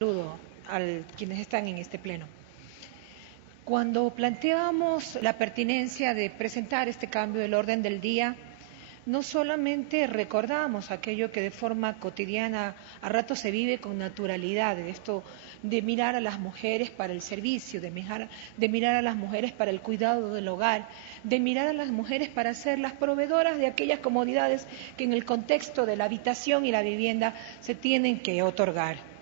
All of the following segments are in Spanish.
Saludo a quienes están en este pleno. Cuando planteábamos la pertinencia de presentar este cambio del orden del día, no solamente recordamos aquello que de forma cotidiana a rato se vive con naturalidad, esto de mirar a las mujeres para el servicio, de mirar a las mujeres para el cuidado del hogar, de mirar a las mujeres para ser las proveedoras de aquellas comodidades que en el contexto de la habitación y la vivienda se tienen que otorgar.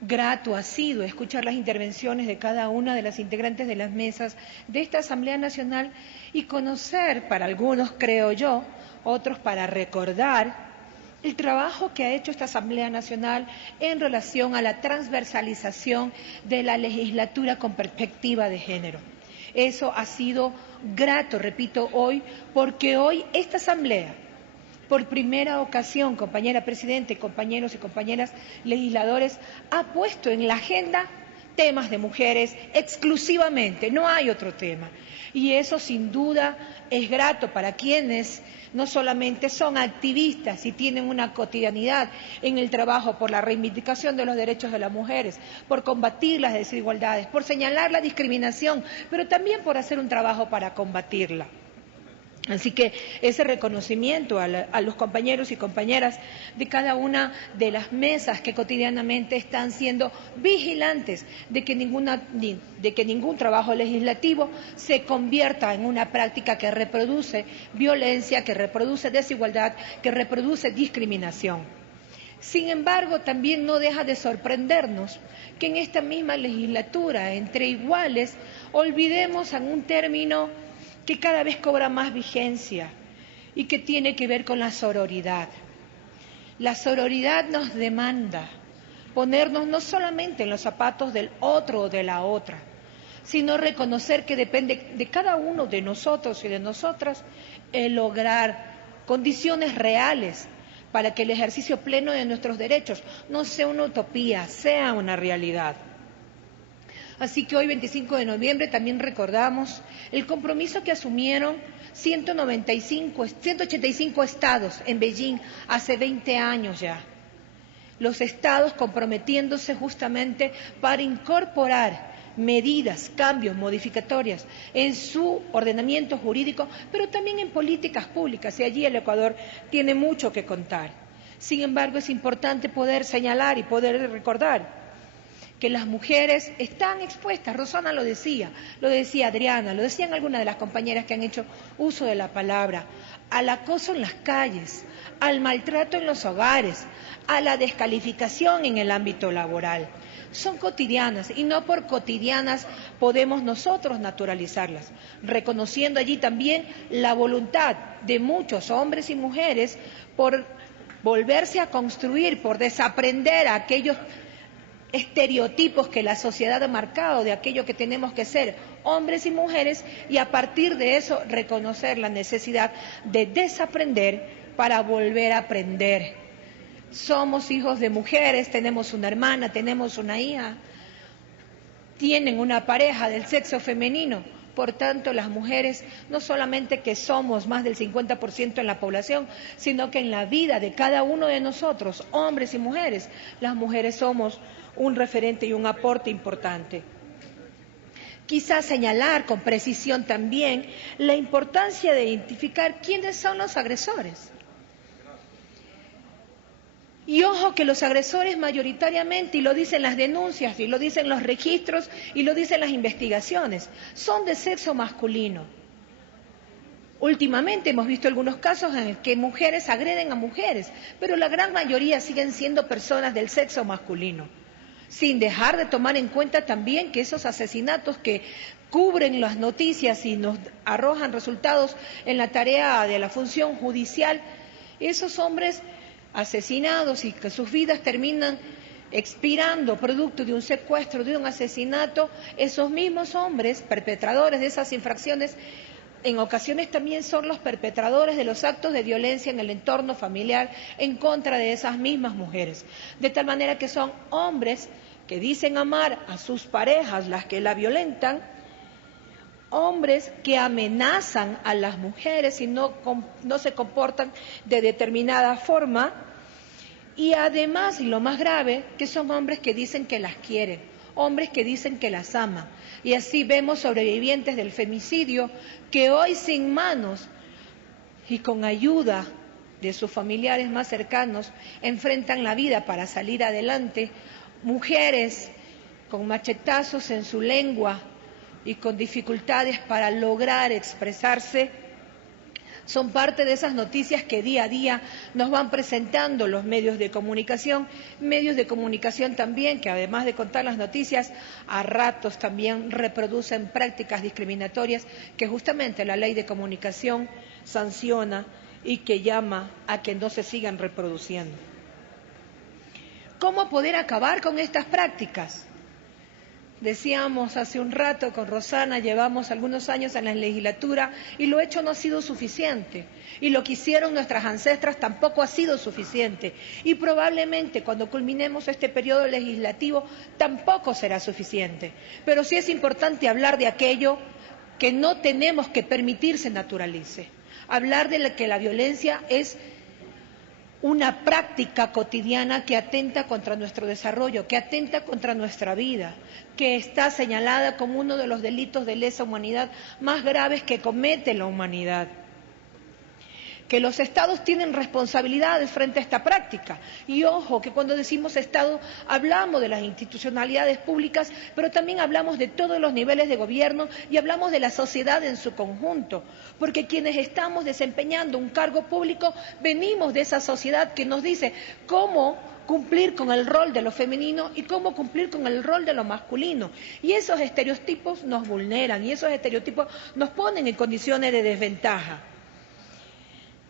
Grato ha sido escuchar las intervenciones de cada una de las integrantes de las mesas de esta Asamblea Nacional y conocer, para algunos creo yo, otros para recordar, el trabajo que ha hecho esta Asamblea Nacional en relación a la transversalización de la legislatura con perspectiva de género. Eso ha sido grato, repito, hoy, porque hoy esta Asamblea, por primera ocasión, compañera Presidente, compañeros y compañeras legisladores, ha puesto en la agenda temas de mujeres exclusivamente, no hay otro tema. Y eso sin duda es grato para quienes no solamente son activistas y tienen una cotidianidad en el trabajo por la reivindicación de los derechos de las mujeres, por combatir las desigualdades, por señalar la discriminación, pero también por hacer un trabajo para combatirla. Así que ese reconocimiento a los compañeros y compañeras de cada una de las mesas que cotidianamente están siendo vigilantes de que ningún trabajo legislativo se convierta en una práctica que reproduce violencia, que reproduce desigualdad, que reproduce discriminación. Sin embargo, también no deja de sorprendernos que en esta misma legislatura, entre iguales, olvidemos en un término que cada vez cobra más vigencia y que tiene que ver con la sororidad. La sororidad nos demanda ponernos no solamente en los zapatos del otro o de la otra, sino reconocer que depende de cada uno de nosotros y de nosotras el lograr condiciones reales para que el ejercicio pleno de nuestros derechos no sea una utopía, sea una realidad. Así que hoy, 25 de noviembre, también recordamos el compromiso que asumieron 185 estados en Beijing hace 20 años ya. Los estados comprometiéndose justamente para incorporar medidas, cambios, modificatorias en su ordenamiento jurídico, pero también en políticas públicas, y allí el Ecuador tiene mucho que contar. Sin embargo, es importante poder señalar y poder recordar que las mujeres están expuestas, Rosana lo decía Adriana, lo decían algunas de las compañeras que han hecho uso de la palabra, al acoso en las calles, al maltrato en los hogares, a la descalificación en el ámbito laboral. Son cotidianas y no por cotidianas podemos nosotros naturalizarlas, reconociendo allí también la voluntad de muchos hombres y mujeres por volverse a construir, por desaprender a aquellos estereotipos que la sociedad ha marcado de aquello que tenemos que ser hombres y mujeres y a partir de eso reconocer la necesidad de desaprender para volver a aprender. Somos hijos de mujeres, tenemos una hermana, tenemos una hija, tienen una pareja del sexo femenino. Por tanto, las mujeres no solamente que somos más del 50% en la población, sino que en la vida de cada uno de nosotros, hombres y mujeres, las mujeres somos un referente y un aporte importante. Quizás señalar con precisión también la importancia de identificar quiénes son los agresores. Y ojo que los agresores mayoritariamente, y lo dicen las denuncias, y lo dicen los registros, y lo dicen las investigaciones, son de sexo masculino. Últimamente hemos visto algunos casos en los que mujeres agreden a mujeres, pero la gran mayoría siguen siendo personas del sexo masculino. Sin dejar de tomar en cuenta también que esos asesinatos que cubren las noticias y nos arrojan resultados en la tarea de la función judicial, esos hombres asesinados y que sus vidas terminan expirando producto de un secuestro, de un asesinato, esos mismos hombres perpetradores de esas infracciones en ocasiones también son los perpetradores de los actos de violencia en el entorno familiar en contra de esas mismas mujeres. De tal manera que son hombres que dicen amar a sus parejas las que la violentan, hombres que amenazan a las mujeres y no se comportan de determinada forma Y además, y lo más grave, que son hombres que dicen que las quieren, hombres que dicen que las aman. Y así vemos sobrevivientes del femicidio que hoy sin manos y con ayuda de sus familiares más cercanos enfrentan la vida para salir adelante, mujeres con machetazos en su lengua y con dificultades para lograr expresarse, son parte de esas noticias que día a día nos van presentando los medios de comunicación también que además de contar las noticias, a ratos también reproducen prácticas discriminatorias que justamente la ley de comunicación sanciona y que llama a que no se sigan reproduciendo. ¿Cómo poder acabar con estas prácticas? Decíamos hace un rato con Rosana, llevamos algunos años en la legislatura y lo hecho no ha sido suficiente. Y lo que hicieron nuestras ancestras tampoco ha sido suficiente. Y probablemente cuando culminemos este periodo legislativo tampoco será suficiente. Pero sí es importante hablar de aquello que no tenemos que permitir se naturalice. Hablar de que la violencia es una práctica cotidiana que atenta contra nuestro desarrollo, que atenta contra nuestra vida, que está señalada como uno de los delitos de lesa humanidad más graves que comete la humanidad. Que los Estados tienen responsabilidades frente a esta práctica. Y ojo, que cuando decimos Estado hablamos de las institucionalidades públicas, pero también hablamos de todos los niveles de gobierno y hablamos de la sociedad en su conjunto. Porque quienes estamos desempeñando un cargo público venimos de esa sociedad que nos dice cómo cumplir con el rol de lo femenino y cómo cumplir con el rol de lo masculino. Y esos estereotipos nos vulneran y esos estereotipos nos ponen en condiciones de desventaja.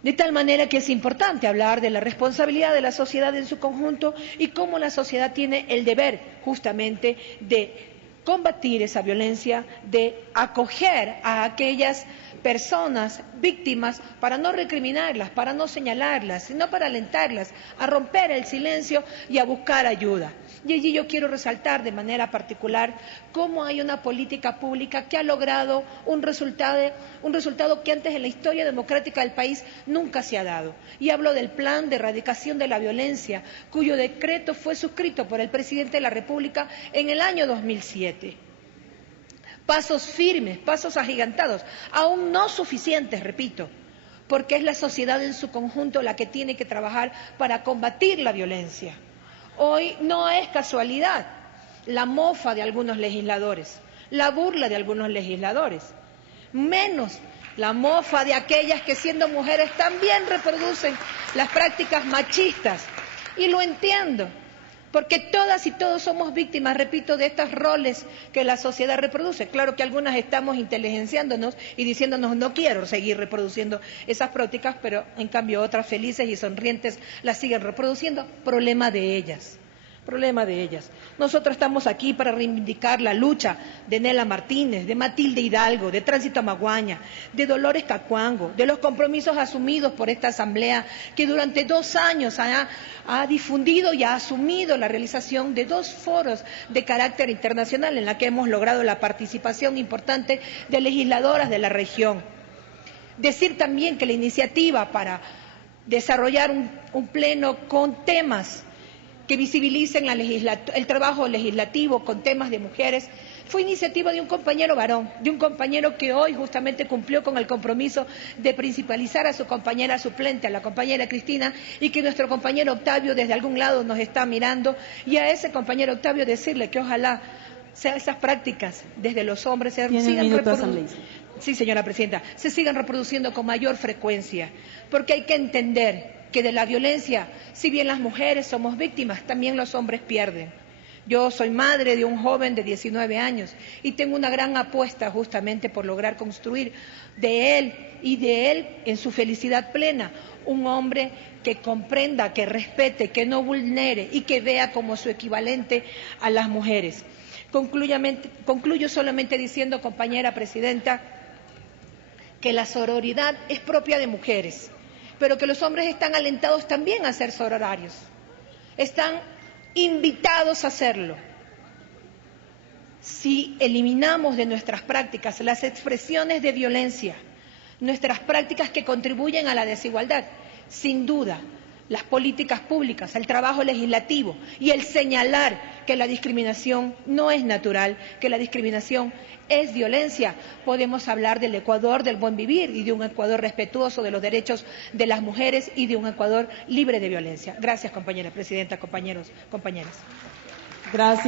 De tal manera que es importante hablar de la responsabilidad de la sociedad en su conjunto y cómo la sociedad tiene el deber justamente de combatir esa violencia, de acoger a aquellas personas víctimas para no recriminarlas, para no señalarlas, sino para alentarlas a romper el silencio y a buscar ayuda. Y allí yo quiero resaltar de manera particular cómo hay una política pública que ha logrado un resultado que antes en la historia democrática del país nunca se ha dado. Y hablo del Plan de Erradicación de la Violencia, cuyo decreto fue suscrito por el presidente de la República en el año 2007. Pasos firmes, pasos agigantados, aún no suficientes, repito, porque es la sociedad en su conjunto la que tiene que trabajar para combatir la violencia. Hoy no es casualidad la mofa de algunos legisladores, la burla de algunos legisladores, menos la mofa de aquellas que siendo mujeres también reproducen las prácticas machistas. Y lo entiendo, porque todas y todos somos víctimas, repito, de estos roles que la sociedad reproduce. Claro que algunas estamos inteligenciándonos y diciéndonos no quiero seguir reproduciendo esas prácticas, pero en cambio otras felices y sonrientes las siguen reproduciendo. Problema de ellas. Nosotros estamos aquí para reivindicar la lucha de Nela Martínez, de Matilde Hidalgo, de Tránsito Amaguaña, de Dolores Cacuango, de los compromisos asumidos por esta Asamblea que durante 2 años ha difundido y ha asumido la realización de 2 foros de carácter internacional en la que hemos logrado la participación importante de legisladoras de la región. Decir también que la iniciativa para desarrollar un pleno con temas que visibilicen el trabajo legislativo con temas de mujeres, fue iniciativa de un compañero varón, de un compañero que hoy justamente cumplió con el compromiso de principalizar a su compañera suplente, a la compañera Cristina, y que nuestro compañero Octavio desde algún lado nos está mirando, y a ese compañero Octavio decirle que ojalá esas prácticas desde los hombres se sigan reproduciendo. Sí, señora presidenta, se sigan reproduciendo con mayor frecuencia, porque hay que entender que de la violencia, si bien las mujeres somos víctimas, también los hombres pierden. Yo soy madre de un joven de 19 años y tengo una gran apuesta justamente por lograr construir de él en su felicidad plena un hombre que comprenda, que respete, que no vulnere y que vea como su equivalente a las mujeres. Concluyo solamente diciendo, compañera presidenta, que la sororidad es propia de mujeres, pero que los hombres están alentados también a ser sororarios, están invitados a hacerlo. Si eliminamos de nuestras prácticas las expresiones de violencia, nuestras prácticas que contribuyen a la desigualdad, sin duda las políticas públicas, el trabajo legislativo y el señalar que la discriminación no es natural, que la discriminación es violencia, podemos hablar del Ecuador del buen vivir y de un Ecuador respetuoso de los derechos de las mujeres y de un Ecuador libre de violencia. Gracias, compañera presidenta, compañeros, compañeras. Gracias.